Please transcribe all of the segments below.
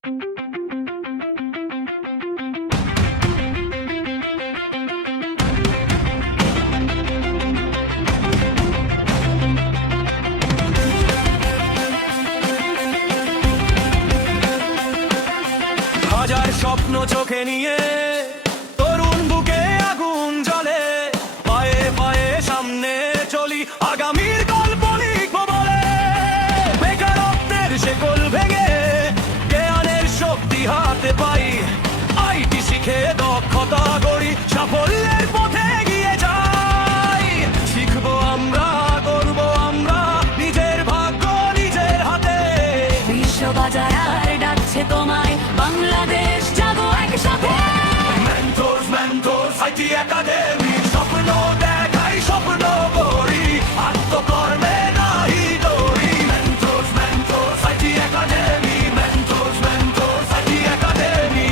হাজার স্বপ্ন চোখে নিয়ে তরুণ বুকে আগুন জ্বলে, পায়ে পায়ে সামনে চলি, আগামীর গল্প লিখবো বলে। বেকারত্বের শেকল ভেঙে জ্ঞানের শক্তি হাতে পাই, আইটি শিখে দক্ষতা গড়ি, সাফল্যের পথে এগিয়ে যাই। শিখবো আমরা, করবো আমরা নিজের ভাগ্য নিজের হাতে। বিশ্ববাজার আর ডাকছে তোমায়, বাংলাদেশ জাগো একসাথে। মেন্টরস মেন্টরস আইটি একাডেমি, স্বপ্ন দেখাই স্বপ্ন গড়ি, আত্মকর্মে নাই দড়ি। Mentors mentors IT academy, mentors mentors IT academy.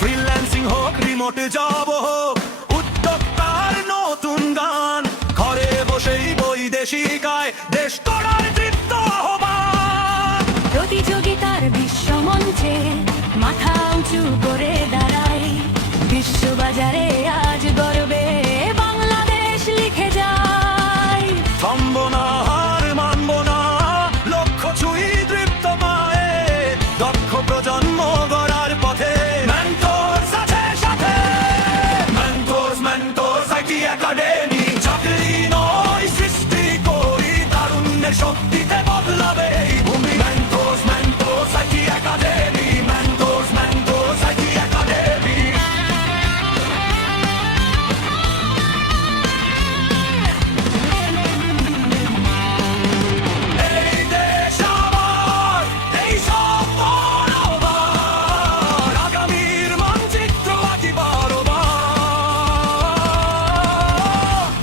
Freelancing হোক, রিমোট জব হোক, উদ্যোক্তার নতুন গান, ঘরে বসেই বৈদেশিক আয়, দেশ গড়ার দৃপ্ত আহ্বান। প্রতিযোগিতার বিশ্ব মঞ্চে মাথা উঁচু করে দাঁড়াই, বিশ্ববাজারে আজ গর্বে বাংলাদেশ লিখে যায়। থামবো না, হার মানবো না, লক্ষ্য ছুঁই দৃপ্ত পায়ে, দক্ষ প্রজন্ম গড়ার পথে মেন্টরস আছে সাথে। মেন্টরস মেন্টরস আইটি একাডেমি, চাকরি নয় সৃষ্টি করি, তারুণ্যের শক্তিতে বদলাবে এই ভূমি। Mentors mentors IT academy, mentors mentors IT academy. এই দেশ আমার, এই স্বপ্ন আমার, আগামীর মানচিত্র আঁকি বারবার।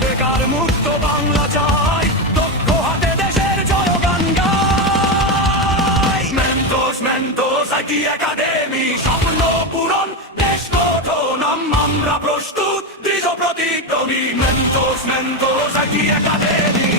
বেকার মুক্ত বাংলা চাই, দক্ষ হাতে দেশের জয়গান গাই। মেন্টরস মেন্টরস আইটি একাডেমি, স্বপ্ন পূরণ, দেশ গঠন, আমরা প্রস্তুত, দৃঢ় প্রতিজ্ঞানী। Mentors mentors IT academy.